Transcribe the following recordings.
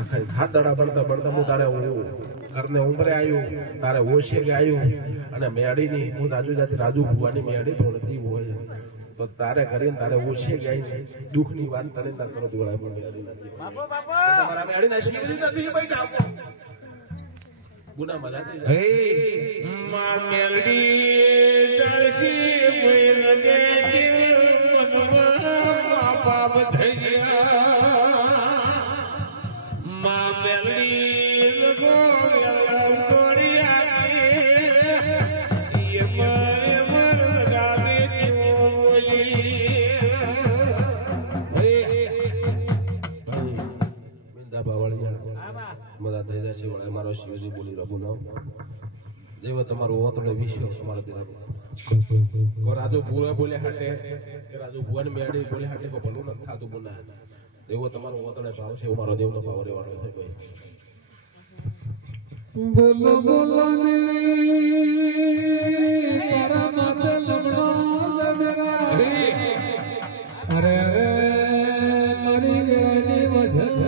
હાથ દડા બળતા બળતા હું તારે ઘરને ઉંમરે આવ્યું તારે ઓછે ગાયું અને મેળીની હું રાજુ જાતિ રાજુ ભુવાની મેળી ધોળતી હોય તો તારે કરીને તારે ઓછે ગાઈને દુઃખની વાત તને ના કરો તમારા મેળી ના શીખી નથી બેઠા ગુના મજા હે માં મેલડી દર્શી મૈલ કે મનવા પાપ થયા માં મેલડી લગો તોડિયા એ મારે મર ગાલે જીવો બોલી હે મિંદા બાવળિયા મદા થઈ જશે ઓળા મારો શિવજી બોલી રબુ નામ દેવ તમારું ઓતડે વિશ્વ તમારા દિન કો રાજુ ભુવા બોલે હાટે કે રાજુ ભુવાની મેડી બોલે હાટે કો ભલું ન થાતું બોના દેવ તમારું ઓતડે ભાવ છે મારો દેવનો ભાવ રેવાનો છે ભાઈ બોલો બોલો ને તારા માથે લમણો સદરા અરે મારી ગેની વજન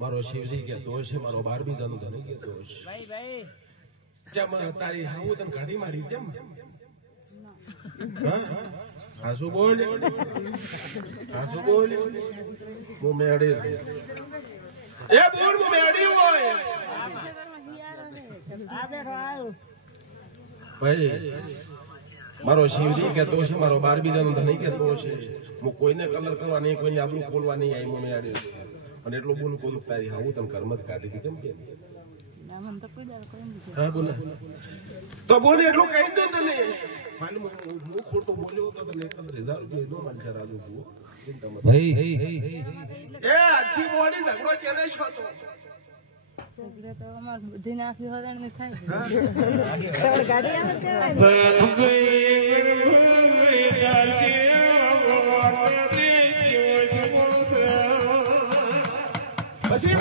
મારો શિવજી કે દોષ છે મારો 12 દાનો ધણી કે દોષ ભાઈ ભાઈ જમ તારી હાઉ તને ગાડી મારી જમ હા આસુ બોલ હું મેડી એ બોલ હું મેડી હોય આ બેઠો આવ ભાઈ મારો શિવજી કે દોષ મારો 12 દાનો ધણી કે દોષ હું કોઈને કલર કરવા નહીં કોઈને આબરૂ ખોલવા નહીં આવી હું મેડી અને એટલું બોલું કોલું તારી હાવું તને કર્મત કાઢી દીધું કે હા બોલે તો બોલે એટલું કહી દો તને માલુમ હું ખોટું બોલ્યો તો તને 1000 રૂપિયા નો માનશે રાજુ ભુવો ભાઈ એ આથી મોડી ઝઘડો કેને છો તો ઝઘડો તો અમાર બુદ્ધિ નાખી હોદણ ને થાય ગાડી આવે પછી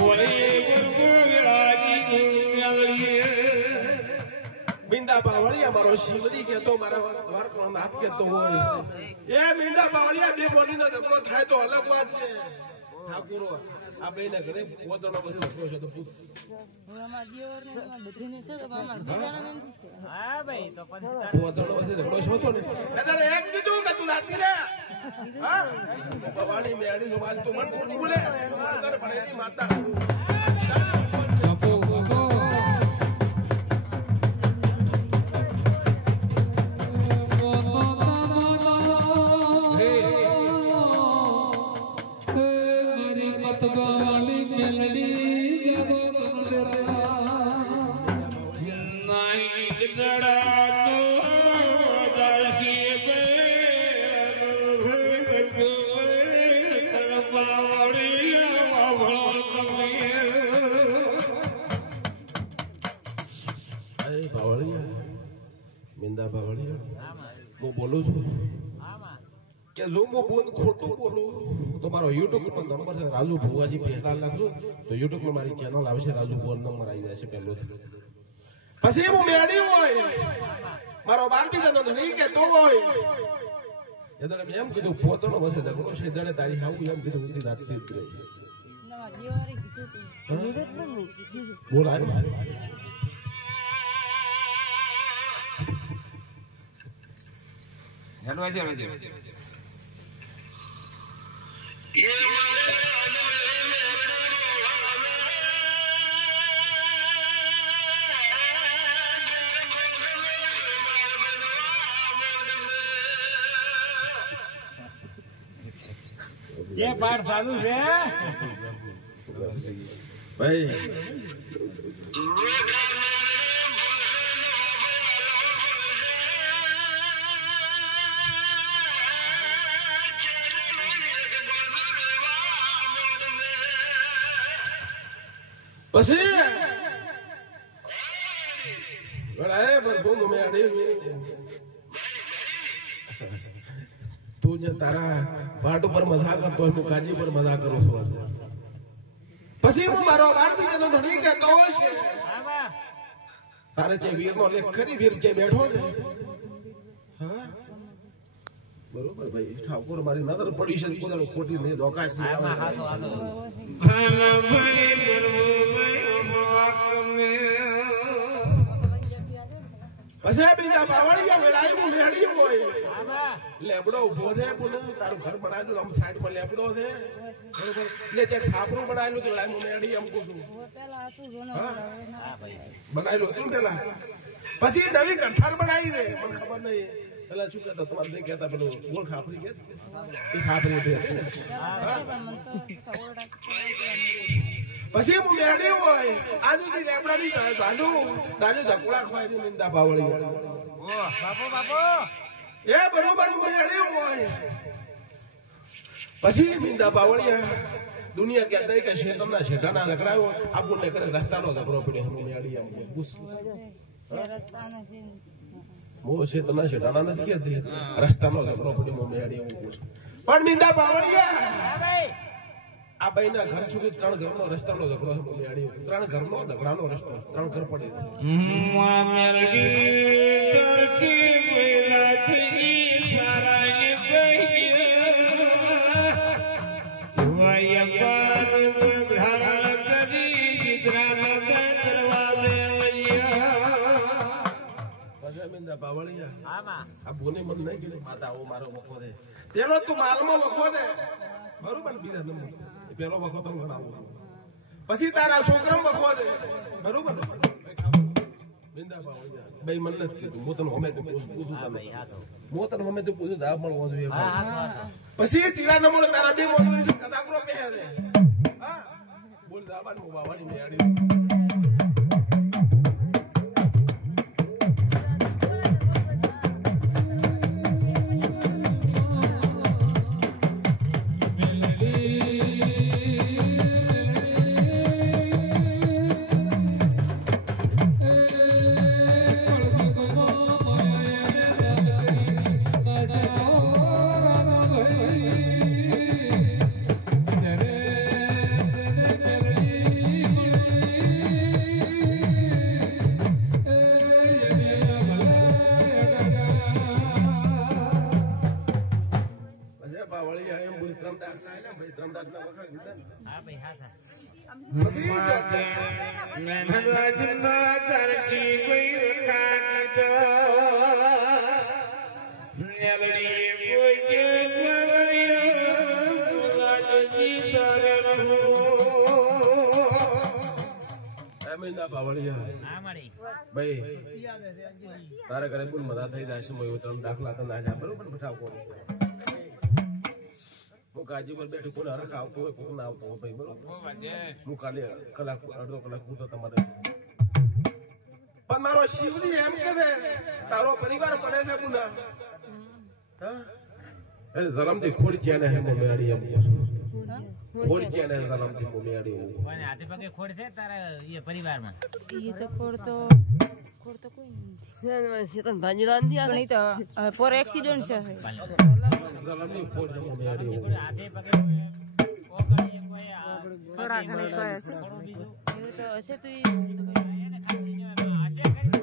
મીંડા બાવળિયા મારો શિવજી કેતો મારા વારનો નાથ કેતો હોય એ મીંડા બાવળિયા બે બોલીનો ઝઘડો થાય તો અલગ વાત છે ઠાકુરો આ બેને ઘરે પોદણો બધું ઝઘડો છે તો પૂછ અમાર જીવર ને બધીને છે તો અમાર બીજાના નથી છે હા ભાઈ તો પોદણો બધું ઝઘડો છે તો ને એટલે એક કીધું કે તું રાતી રે હા ભવાની મેડી જોવાલી તો મન ખોટું બોલે તને ભણેલી માતા હું બોલું છું કે જો હું ખોટું બોલું તો મારો યુટ્યુબ નો નંબર છે રાજુ ભુવાજી પહેલા લખજો તો યુટ્યુબ માં મારી ચેનલ આવશે રાજુ ભુવાનો નંબર આવી જશે પહેલો પછી હું મેડી હોય મારો 12 દાનો ધણી કે તો હોય એદડે મેં એમ કીધું પોતનો વસે ઝઘડો છે એદડે તારી હાઉ એમ કીધું ઉતી દાતી જ રહી નવા જીવારી કીધું બોલ આ હેલો આજે જે પાઠ ચાલુ છે ભાઈ પછી તું તારા પાટ ઉપર મજા કરતો હોય હું કાજી પર મજા કરું છું પછી હું મારો 12મી જનો ધણી કહેતો હોય છે તારે જે વીર નો લેખ ખરી વીર જે બેઠો છે હા બરોબર ભાઈ ઠાકોર મારી નજર પડી છે પોતાનો ખોટી નહીં ધોકા છે પછી બીજા બાવળિયા વેળાઈ હું મેળી હોય લેબડો ઉભો છે પુને તારું ઘર બનાવેલું આમ સાઈડ માં લેબડો છે બરોબર એટલે જે છાપરું બનાવેલું તો વેળાઈ હું મેળી એમ કહું છું બનાવેલું હતું પેલા પછી નવી કઠાર બનાવી દે મને ખબર નહીં પેલા શું કહેતા તમારે નહીં કહેતા પેલું ગોળ સાપરી કે એ સાપરી હતી ને પછી હું મેળી હોય આજુથી લેબડાની નાનું ધકુડા ખવાય નિંદા બાવળી બાપુ એ બરોબર હું મેળી હોય પછી નિંદા બાવળિયા દુનિયા કહેતા કે શેતમના શેઠાના ઝઘડાયો આપણને કરે રસ્તાનો ઝઘડો પડ્યો હું મેળી આમ હું શેતમના શેઠાના નથી કહેતી રસ્તાનો ઝઘડો પડ્યો હું મેળી આવું પણ નિંદા બાવળિયા આ ભાઈના ઘર સુધી 3 ઘરનો રસ્તાનો ઝઘડો છે મેળી 3 ઘરનો ઝઘડાનો રસ્તો 3 ઘર પડે આ બોને મન નહીં કીધું માતા આવો મારો વખો દે પેલો તું માલમાં વખો દે બરોબર બીજા નંબર પેલો વખો તો ગણાવો પછી તારા છોકરા વખો દે બરોબર બિંદા બાવળિયા ભાઈ મને નથી કીધું હું તને હમે તો પૂછું તમે હું તને હમે તો પૂછું આ મળવો જોઈએ પછી તીરા નંબર તારા બે મોટું છે કદાકરો કહે દે હા બોલ રાબાનું બાવાની મેડી ભાઈ તારે ઘરે પણ મજા થઈ જશે તમે દાખલા તો ના જા બરોબર બઠાવ કોણ હું કાજી પર બેઠું કોને હરખ આવતો હોય કોણ ના આવતો હોય ભાઈ બરોબર હું કાલે કલાક અડધો કલાક પૂરતો તમારે પણ મારો શિવજી એમ કે તારો પરિવાર પડે છે પુના એ જલમથી ખોડી છે ને હે મેડી એમ ખોડી છે ને જલમથી મેડી પણ હાથે પગે ખોડ છે તારા એ પરિવારમાં ઈ તો ખોડ તો કોઈ નથી શેતન ભાંજીલાન દિયા નહીં તો પર એક્સિડન્ટ છે જલમની ખોડ છે મેડી હાથે પગે કોઈ થોડા ઘણી કહે છે એ તો હશે તો એને ખાલી હશે કરી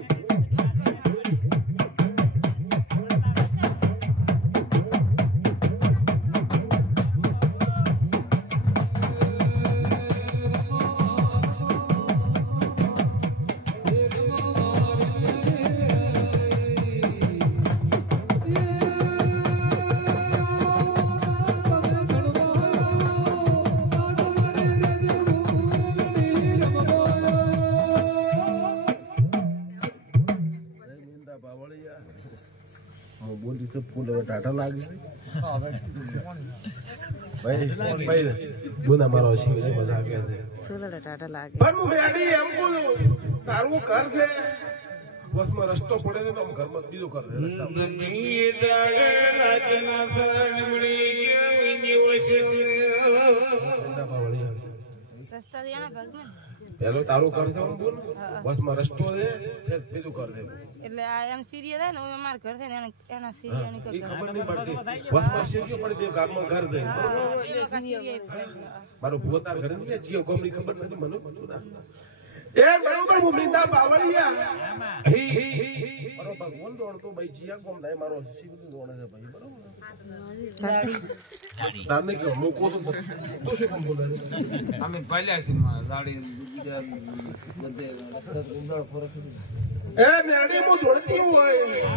બોલી તો ફૂલ હવે ટાટા લાગે ભાઈ ગુના મારો શિવ છે મજા કે છે સોલડા ટાટા લાગે પણ હું મેડી એમ બોલું તારું ઘર છે બસમાં રસ્તો પડે છે તો આમ ઘરમાં બીજું કર દે રસ્તા રસ્તા દેના ભાગમાં પેલો તારું ઘર છે આમ બોલ બસમાં રસ્તો છે બીજું કર દે એટલે આ એમ સિરિયલ હે ને ઓમે માર ઘર છે ને એના સિરિયલ ની ઈ ખબર નહીં પડતી બસમાં સીરીઓ પડે બે ગામમાં ઘર છે મારો ભૂતાર ઘરે નહીં જીઓ ગોમની ખબર નથી મને ના એ બરોબર હું મીંડા બાવળિયા મારો ભગવાન દોડતો ભાઈ જીયા ગોમ થાય મારો શિવનું દોડે છે ભાઈ બરોબર તારને કે મોકો તો શું કામ બોલે અમે પહેલા સિનેમા ગાડી બીજા બધે ઉંદર ફરક એ મેડી મો દોડતી હોય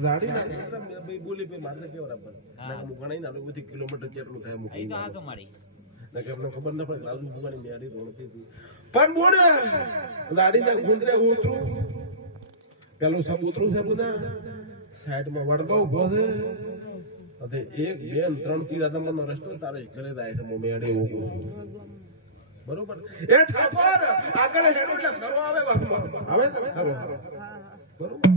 ગાડી ના મે ભાઈ બોલી ભાઈ મારને કે બરાબર ના હું ગણાઈ ના બધી કિલોમીટર કેટલું થાય હું ઈ તો આ તો મારી ના કે અમને ખબર ના પડે રાજુ ભુવાની મેડી દોડતી હતી પણ બોલે ગાડી ના ગુંદરે ઉતરું પેલું સબૂતરું છે બધા સાઈડમાં વળતો ઉભો છે અને 1 2 3 તીરા નંબરનો રસ્તો તારે ઘરે જાય છે હું મેડે ઉભો બરોબર એ ઠાકોર આગળ હેડો એટલે સરો આવે આવે તો સરો બરોબર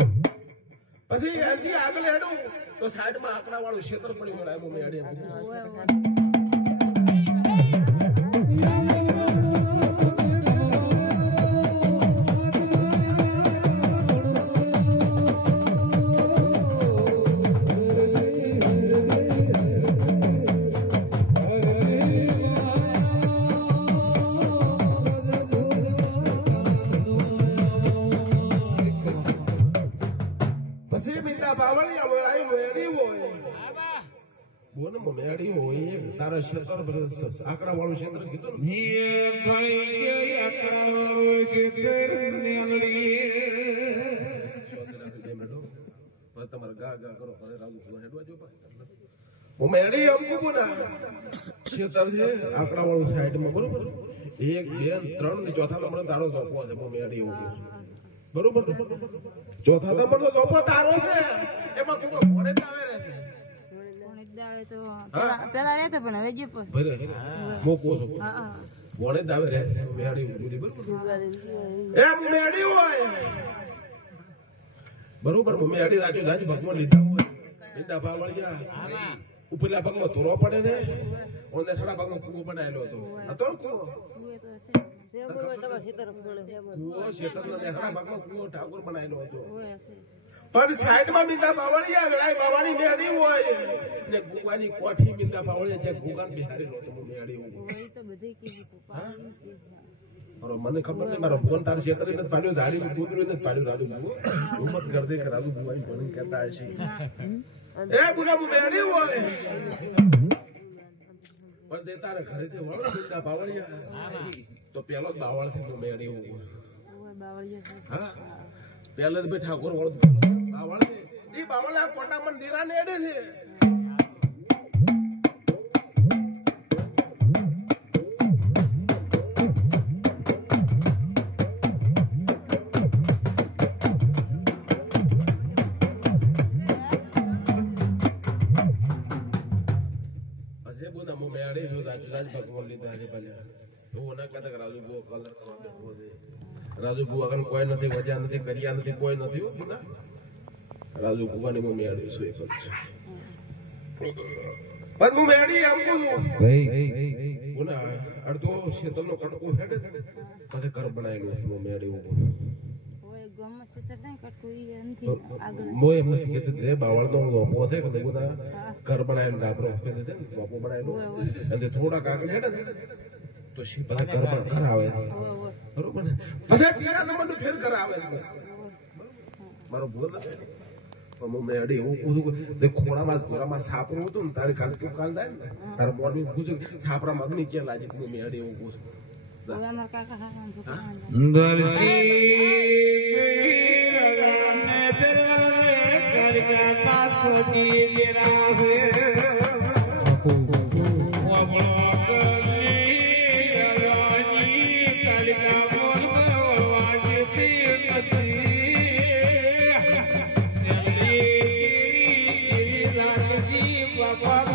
પછી એથી આગળ હેડું તો સાઈડમાં આકડા વાળું ક્ષેત્ર પડી મળે હું મેડે મેડી હોય તારા ક્ષેત્ર આકડા વાળું ક્ષેત્ર કીધું ને તમારે ગા ગા કરો હેડવા જો હું મેડી અમકું ના ક્ષેત્ર છે આકડા વાળું સાઈડમાં બરોબર 1 2 3 ને ચોથા નંબર તારો ચોપો છે હું મેડી એવું બરોબર ચોથા નંબર નો ચોપો તારો છે એમાં કોઈ ઘોડે જ આવે રહે છે આવે તો પેલા રહેતો પણ હવે જે પણ ભરે મોકો છો ઘોડે જ આવે રહે મેડી બધી બરોબર એમ મેડી હોય બરોબર મેડી રાજુ રાજુ ભગવાન લીધા હોય લીધા ભાવળિયા ઉપરલા ભાગમાં તોરો પડે છે ઓને થોડા ભાગમાં કૂવો બનાવેલો હતો ને કૂવો ઠાકોર બનાવેલો હતો પણ સાઈડમાં મીંડા બાવળિયા વેળાઈ બાવાની મેળી હોય ને ગુવાની કોઠી મીંડા બાવળિયા જે ગુગાન બિહારેલો હતો મેળી હોય મને ખબર નહીં મારો ફોન તાર ક્ષેત્ર ને પાડ્યો ધારી કૂતરું ને પાડ્યું રાજુ બાબુ ઉમત કર દે કે રાજુ ભુવાની ભણી કહેતા હશે એ બુના મેળી હોય પણ દે તારે ઘરેથી વળો મીંડા બાવળિયા તો પેલો જ બાવળ થી મેળી હોય હા પેલા બે ઠાકોર વળો બાવળ એ બાવળ આ કોટા મંદિરા ને એડે છે રાજુ ભુવા કોઈ નથી વજા નથી કર્યા નથી કોઈ નથી રાજુ ભુવાની હું મેળવી છું એક જ પણ હું મેળી એમ બોલું અડધો ક્ષેત્રનો કટકો હેડે પછી ઘર બનાવેલું છે હું મેળી એમ નથી કહેતી રે બાવળનો લોપો છે કે ઘર બનાવેલું ડાબરો લોપો બનાવેલો અને થોડાક આગળ હેડે તો બધા ઘર આવે બરોબર ને પછી ત્રીજા નંબરનું ફેર ઘર આવે મારો ભૂલ હું મેડી એવું કુદું ખોડામાં ખોરામાં સાપરું હતું ને તારે કાલ કેવું કાલ થાય ને તારે મોર્નિંગ પૂછ્યું છાપરા માગણી ક્યાં લાગે હું મેડી એવું પૂછું Bye.